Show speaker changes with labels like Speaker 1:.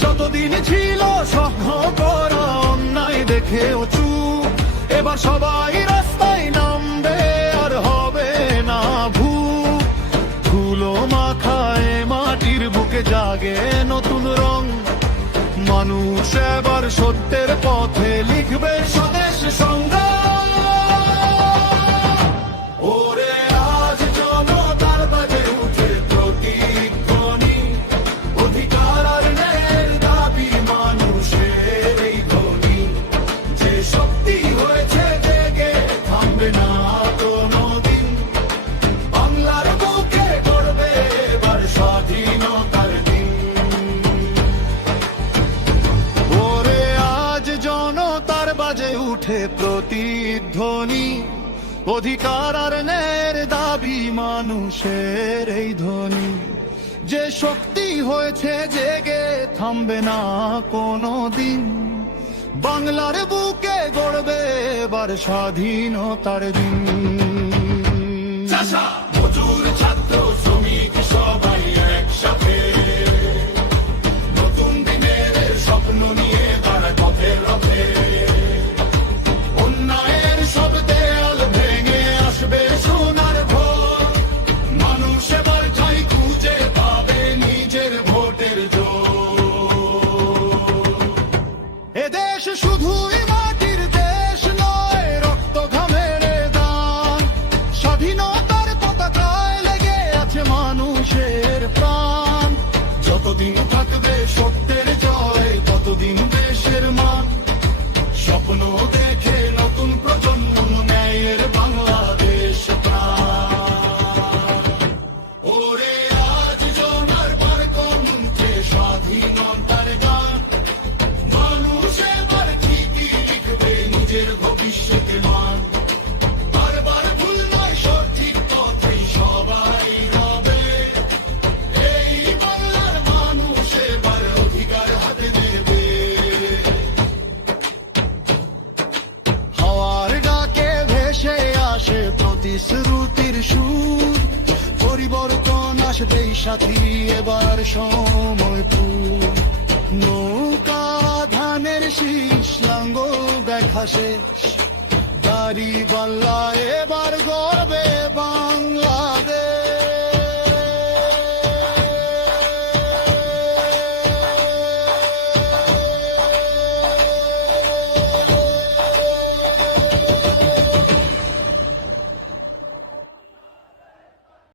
Speaker 1: যতদিন ছিল সভ্য করা অন্যায় দেখেও চুপ এবার সবাই রাস্তায় নামবে আর হবে না ভূপ ধুলো মাথায় মাটির বুকে জাগে নতুন রং। মানুষ এবার সত্যের পথে লিখবে স্বদেশ সংগ্রাম। বাজে উঠে প্রতিধ্বনি। অধিকার আর ন্যায়ের দাবি মানুষের এই ধ্বনি। যে শক্তি হয়েছে জেগে থামবে না কোনো দিন বাংলার বুকে গড়বে এবার স্বাধীনতার দিন। ছাত্র, শ্রমিক যতদিন থাকবে সত্যের জয় ততদিন দেশের মান স্বপ্ন দেখে প্রতিশ্রুতির সুর, পরিবর্তন আসবে সাথী, এবার সময় পুর। নৌকা ধানের শীষ, লাঙ্গল দেখা শেষ। দাড়ি বাল্লা, এবার গর্বে বাংলাদেশ